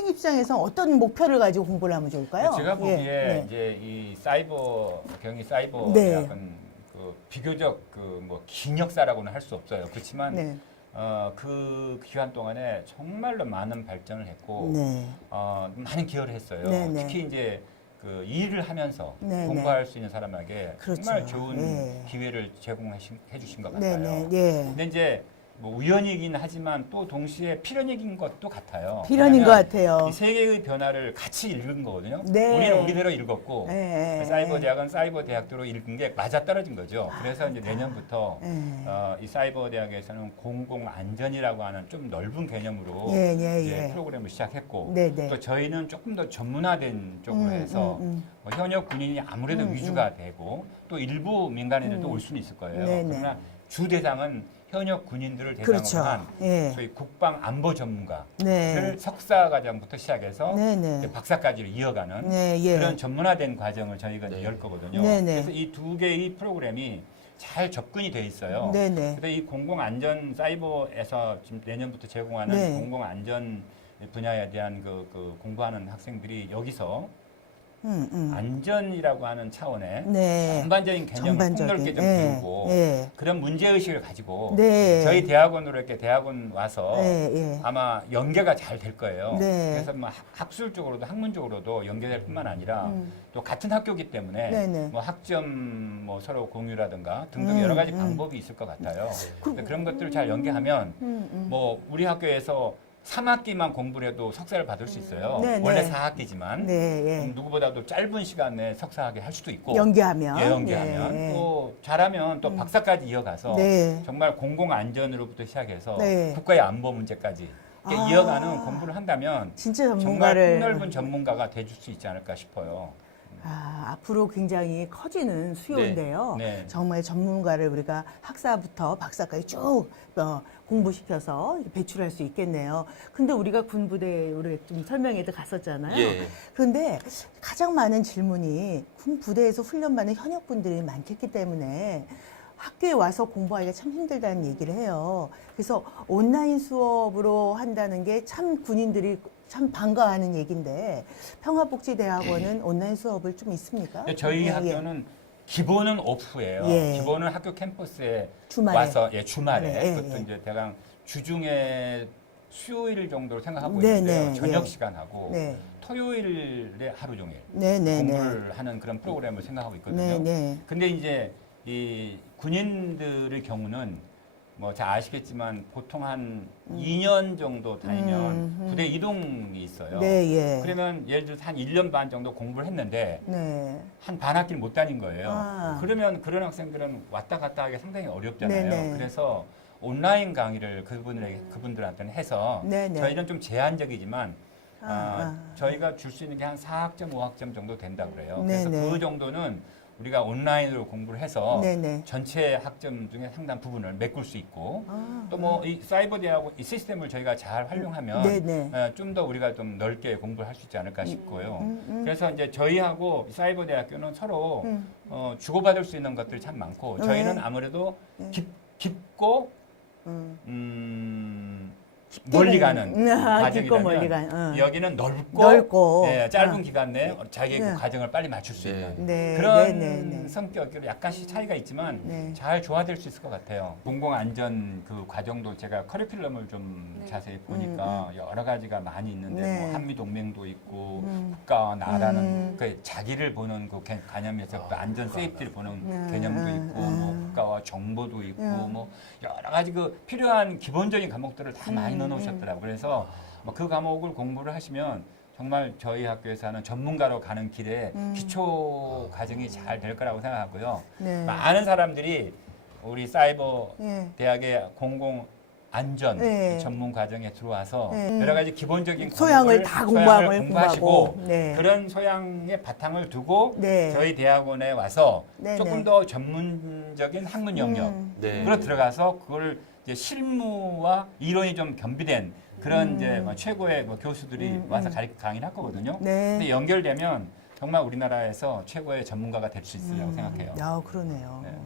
입장에서 어떤 목표를 가지고 공부를 하면 좋을까요? 제가 보기에 예, 네. 이제 이 사이버 경희 사이버 네. 약간 그 비교적 그 뭐 긴 역사라고는 할 수 없어요. 그렇지만 네. 어, 그 기간 동안에 정말로 많은 발전을 했고 네. 어, 많은 기여를 했어요. 네, 네. 특히 이제 그 일을 하면서 네, 공부할 수 있는 사람에게 그렇죠. 정말 좋은 네. 기회를 제공해 주신 것 네, 같아요. 네, 예. 근데 이제 뭐 우연이긴 하지만 또 동시에 필연이긴 것도 같아요. 필연인 것 왜냐하면 같아요. 이 세계의 변화를 같이 읽은 거거든요. 네. 우리는 우리대로 읽었고 예, 예, 사이버 예. 대학은 사이버 대학대로 읽은 게 맞아 떨어진 거죠. 그래서 이제 내년부터 예. 어, 이 사이버 대학에서는 공공 안전이라고 하는 좀 넓은 개념으로 예, 예, 이제 예. 프로그램을 시작했고 네, 네. 또 저희는 조금 더 전문화된 쪽으로 음, 해서 음, 음. 뭐 현역 군인이 아무래도 음, 위주가 되고 또 일부 민간인들도 음. 올 수는 있을 거예요. 네, 네. 그러나 주 대상은 현역 군인들을 대상으로 그렇죠. 한 예. 저희 국방 안보 전문가를 네. 석사 과정부터 시작해서 네, 네. 이제 박사까지 이어가는 네, 예. 그런 전문화된 과정을 저희가 이제 네. 열 거거든요. 네, 네. 그래서 이 두 개의 프로그램이 잘 접근이 돼 있어요. 네, 네. 근데 이 공공 안전 사이버에서 지금 내년부터 제공하는 네. 공공 안전 분야에 대한 그, 그 공부하는 학생들이 여기서 음, 음. 안전이라고 하는 차원의 네. 전반적인 개념을 폭넓게 좀 예. 배우고 예. 그런 문제 의식을 가지고 네. 저희 대학원으로 이렇게 대학원 와서 예, 예. 아마 연계가 잘 될 거예요. 네. 그래서 뭐 학- 학술적으로도 학문적으로도 연계될 뿐만 아니라 음. 또 같은 학교이기 때문에 네 네. 뭐 학점 뭐 서로 공유라든가 등등 음, 여러 가지 음. 방법이 있을 것 같아요. 그- 근데 그런 것들을 잘 연계하면 음, 음. 뭐 우리 학교에서 3학기만 공부를 해도 석사를 받을 수 있어요. 네, 원래 네. 4학기지만 네, 예. 음, 누구보다도 짧은 시간 내에 석사하게 할 수도 있고 연계하면. 예, 연계하면 예. 또 잘하면 또 박사까지 이어가서 네. 정말 공공 안전으로부터 시작해서 네. 국가의 안보 문제까지 이렇게 아. 이어가는 공부를 한다면 진짜 정말 전문가를 폭넓은 전문가가 돼줄 수 있지 않을까 싶어요. 아, 앞으로 굉장히 커지는 수요인데요. 네. 네. 정말 전문가를 우리가 학사부터 박사까지 쭉 어, 공부시켜서 배출할 수 있겠네요. 근데 우리가 군부대 우리 좀 설명회도 갔었잖아요. 예. 그런데 가장 많은 질문이 군부대에서 훈련 받는 현역분들이 많겠기 때문에 학교에 와서 공부하기가 참 힘들다는 얘기를 해요. 그래서 온라인 수업으로 한다는 게 참 군인들이 참 반가워하는 얘기인데 평화복지대학원은 온라인 수업을 좀 있습니까? 근데 저희 예, 예. 학교는 기본은 오프예요. 예. 기본은 학교 캠퍼스에 주말에. 와서 예, 주말에 네, 예, 그것도 예. 이제 대강 주중에 수요일 정도로 생각하고 네, 있는데요. 네, 저녁 예. 시간하고 네. 토요일에 하루 종일 네, 네, 네. 공부를 하는 그런 프로그램을 생각하고 있거든요. 네, 네. 근데 이제 이 군인들의 경우는 뭐 잘 아시겠지만 보통 한 2년 정도 다니면 음, 음. 부대 이동이 있어요. 네, 예. 그러면 예를 들어서 한 1년 반 정도 공부를 했는데 네. 한 반 학기를 못 다닌 거예요. 아. 그러면 그런 학생들은 왔다 갔다 하기 상당히 어렵잖아요. 네네. 그래서 온라인 강의를 그분들에게 그분들한테는 해서 네네. 저희는 좀 제한적이지만 아, 아, 아. 저희가 줄 수 있는 게 한 4학점, 5학점 정도 된다 그래요. 그래서 네네. 그 정도는 우리가 온라인으로 공부를 해서 네네. 전체 학점 중에 상당 부분을 메꿀 수 있고 아, 또 뭐 이 사이버 대학 이 시스템을 저희가 잘 활용하면 네네. 좀더 우리가 좀 넓게 공부를 할 수 있지 않을까 싶고요. 음, 음. 그래서 이제 저희하고 사이버 대학교는 서로 음. 어, 주고받을 수 있는 것들이 참 많고 저희는 네. 아무래도 네. 깊, 깊고 음. 음, 멀리 가는 음, 아, 과정이라면 멀리 가. 어. 여기는 넓고, 넓고. 예, 짧은 어. 기간 내에 자기의 네. 그 과정을 빨리 맞출 수 네. 있는 네, 그런 네, 네, 네. 성격으로 약간씩 차이가 있지만 네. 잘 조화될 수 있을 것 같아요. 공공안전 그 과정도 제가 커리큘럼을 좀 네. 자세히 보니까 여러 가지가 많이 있는데 음, 네. 뭐 한미 동맹도 있고 음. 국가와 나라는 음. 그 자기를 보는 그 개- 개념에서 또 안전 세이프티를 보는 음, 개념도 음, 있고 음. 뭐 국가와 정보도 있고 음. 뭐 여러 가지 그 필요한 기본적인 과목들을 다 많이 음, 넣어놓으셨더라고요. 그래서 뭐 그 과목을 공부를 하시면 정말 저희 학교에서 하는 전문가로 가는 길에 음. 기초 과정이 잘 될 거라고 생각하고요. 네. 많은 사람들이 우리 사이버 예. 대학의 공공 안전 네. 전문 과정에 들어와서 네. 여러 가지 기본적인 소양을 다 소양을 공부하고 공부하시고 공부하고. 네. 그런 소양의 바탕을 두고 네. 저희 대학원에 와서 네, 조금 네. 더 전문적인 학문 영역 음. 네. 으로 들어가서 그걸 이제 실무와 이론이 좀 겸비된 그런 음. 이제 뭐 최고의 뭐 교수들이 음, 와서 음. 가르 강의를 할 거거든요. 네. 근데 연결되면 정말 우리나라에서 최고의 전문가가 될 수 있으리라고 생각해요. 야, 그러네요. 네.